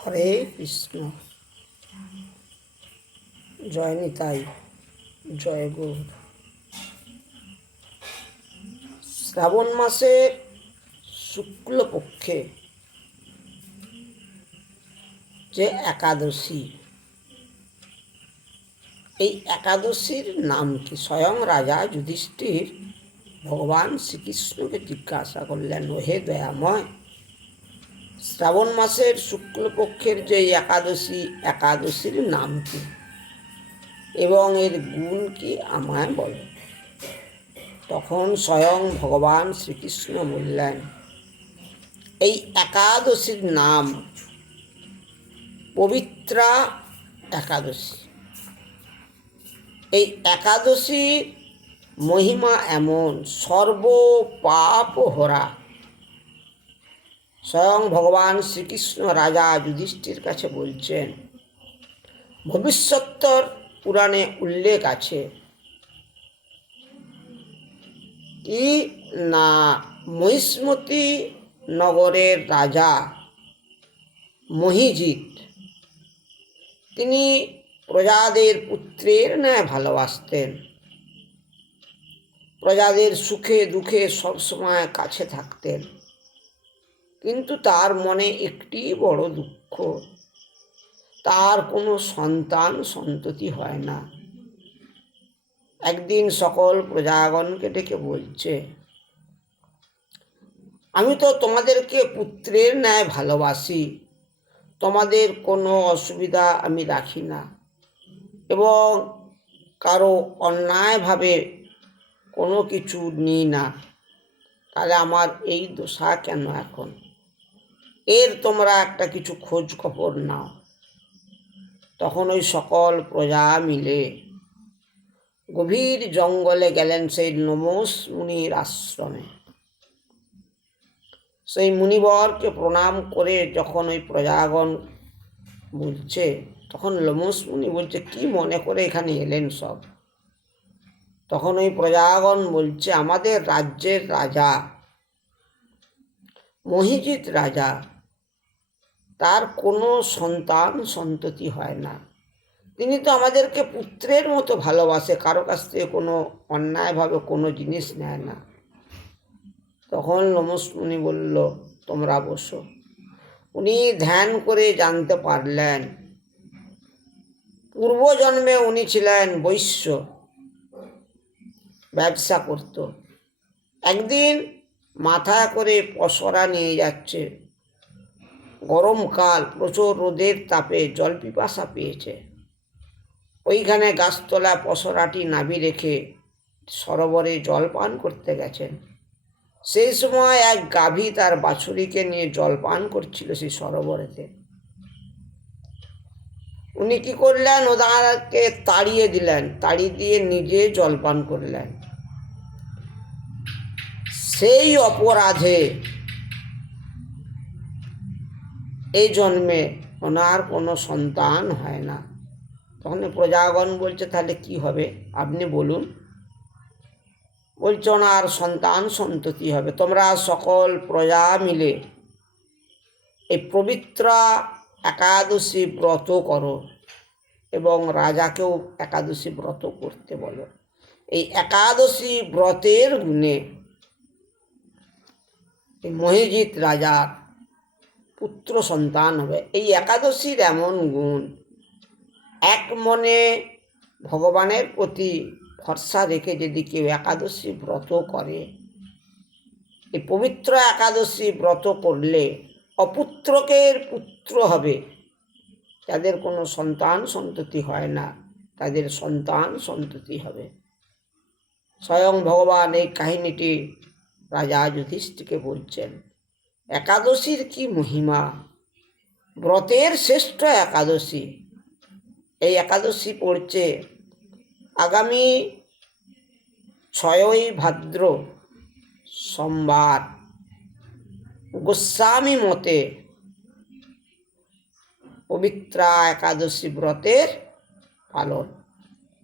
হরে কৃষ্ণ। জয় নিতাই, জয় গৌর। শ্রাবণ মাসে শুক্লপক্ষে যে একাদশী, এই একাদশীর নাম কি? স্বয়ং রাজা যুধিষ্ঠির ভগবান শ্রীকৃষ্ণকে জিজ্ঞাসা করলেন, হে দয়াময়, শ্রাবণ মাসের শুক্লপক্ষের যে একাদশী, একাদশীর নাম কি এবং এর গুণ কি আমায় বলো। তখন স্বয়ং ভগবান শ্রীকৃষ্ণ বললেন, এই একাদশীর নাম পবিত্রা একাদশী। এই একাদশীর মহিমা এমন, সর্ব পাপ হরা। স্বয়ং ভগবান শ্রীকৃষ্ণ রাজা যুধিষ্ঠির কাছে বলছেন, ভবিষ্যত্তর পুরাণে উল্লেখ আছে কি না, মহিষ্মতি নগরের রাজা মহিজিৎ, তিনি প্রজাদের পুত্রের ন্যায় ভালোবাসতেন। প্রজাদের সুখে দুঃখে সবসময় কাছে থাকতেন, কিন্তু তার মনে একটি বড় দুঃখ, তার কোনো সন্তান সন্ততি হয় না। একদিন সকল প্রজাগণকে ডেকে বলছে, আমি তো তোমাদেরকে পুত্রের ন্যায় ভালোবাসি, তোমাদের কোনো অসুবিধা আমি রাখি না এবং কারো অন্যায়ভাবে কোনো কিছু নিই না, তাহলে আমার এই দশা কেন এখন? এর তোমরা একটা কিছু খোঁজ খবর নাও। তখন ওই সকল প্রজা মিলে গভীর জঙ্গলে গেলেন সেই লোমশ মুনির আশ্রমে। সেই মুনিবরকে প্রণাম করে যখন ওই প্রজাগণ বলছে, তখন লোমশ মুনি বলছে, কি মনে করে এখানে এলেন সব? তখন ওই প্রজাগণ বলছে, আমাদের রাজ্যের রাজা মহিজিৎ রাজা, তার কোনো সন্তান সন্ততি হয় না। তিনি তো আমাদেরকে পুত্রের মতো ভালোবাসে, কারো কাছ থেকে কোনো অন্যায়ভাবে কোনো জিনিস নেয় না। তখন লোমশ মুনি বলল, তোমরা বসো। উনি ধ্যান করে জানতে পারলেন, পূর্বজন্মে উনি ছিলেন বৈশ্য, ব্যবসা করত। একদিন মাথায় করে পসরা নিয়ে যাচ্ছে, গরমকাল, প্রচুর রোদের তাপে জল পিপাসা পেয়েছে। ওইখানে গাছতলা পসরাটি নাবি রেখে সরোবরে জল পান করতে গেছেন। সেই সময় এক গাভী তার বাছুরিকে নিয়ে জল পান করছিল সেই সরোবরেতে। উনি কি করলেন, ওদেরকে তাড়িয়ে দিলেন, তাড়িয়ে দিয়ে নিজে জল পান করলেন। সেই অপরাধে এই জন্মে ওনার কোনো সন্তান হয় না। তখন প্রজাগণ বলছে, তাহলে কি হবে আপনি বলুন। বলছে, ওনার সন্তান সন্ততি হবে। তোমরা সকল প্রজা মিলে এই পবিত্রা একাদশী ব্রত করো এবং রাজাকেও একাদশী ব্রত করতে বলো। এই একাদশী ব্রতের গুণে এই মহিজিৎ রাজার পুত্র সন্তান হবে। এই একাদশীর এমন গুণ, এক মনে ভগবানের প্রতি ভরসা রেখে যদি কেউ একাদশী ব্রত করে, এই পবিত্র একাদশী ব্রত করলে অপুত্রকের পুত্র হবে। যাদের কোনো সন্তান সন্ততি হয় না, তাদের সন্তান সন্ততি হবে। স্বয়ং ভগবান এই কাহিনীটি রাজা যুধিষ্ঠিরকে বলছেন। একাদশীর কি মহিমা, ব্রতের শ্রেষ্ঠ একাদশী। এই একাদশী পড়ছে আগামী 6ই ভাদ্র সোমবার, গোস্বামী মতে পবিত্রা একাদশী ব্রতের পালন,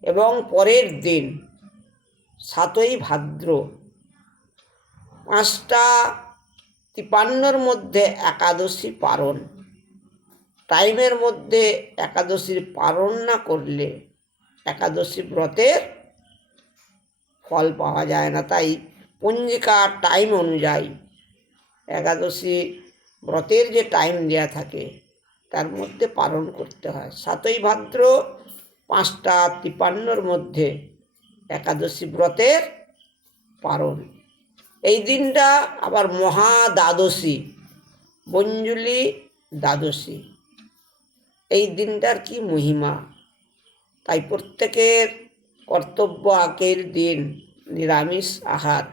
এবং পরের দিন 7ই ভাদ্র 5টা 53 মধ্যে একাদশী পালন। টাইমের মধ্যে একাদশীর পালন না করলে একাদশী ব্রতের ফল পাওয়া যায় না। তাই পঞ্জিকার টাইম অনুযায়ী একাদশী ব্রতের যে টাইম দেওয়া থাকে তার মধ্যে পালন করতে হয়। 7ই ভাদ্র 5টা 53-র মধ্যে একাদশী ব্রতের পালন। এই দিনটা আবার মহা দ্বাদশী, বঞ্জুলি দ্বাদশী। এই দিনটার কি মহিমা! তাই প্রত্যেকের কর্তব্য আগের দিন নিরামিষ আহার,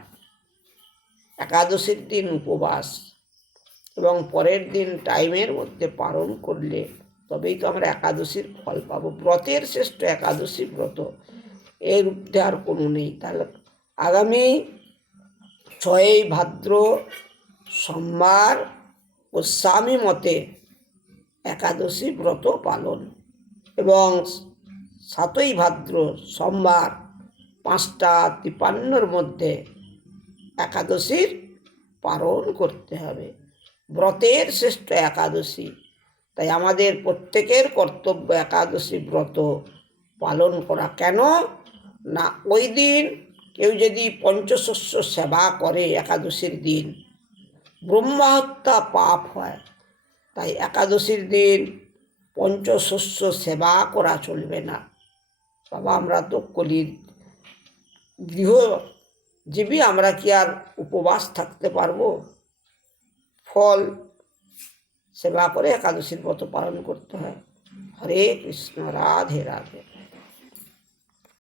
একাদশীর দিন উপবাস এবং পরের দিন টাইমের মধ্যে পালন করলে তবেই তো আমরা একাদশীর ফল পাবো। ব্রতের শ্রেষ্ঠ একাদশী ব্রত, এর ঊর্ধ্বে আর কোনো নেই। তাহলে আগামী 6ই ভাদ্র সোমবার গোস্বামী মতে একাদশী ব্রত পালন এবং 7ই ভাদ্র সোমবার 5টা 53-র মধ্যে একাদশীর পালন করতে হবে। ব্রতের শ্রেষ্ঠ একাদশী, তাই আমাদের প্রত্যেকের কর্তব্য একাদশী ব্রত পালন করা। কেন না, ওই দিন কেউ যদি পঞ্চশস্য সেবা করে একাদশীর দিন ব্রহ্মহত্যা পাপ হয়। তাই একাদশীর দিন পঞ্চশস্য সেবা করা চলবে না। বাবা, আমরা তো কলির গৃহজীবী, আমরা কি আর উপবাস থাকতে পারবো? ফল সেবা করে একাদশীর ব্রত পালন করতে হয়। হরে কৃষ্ণ, রাধে রাধে।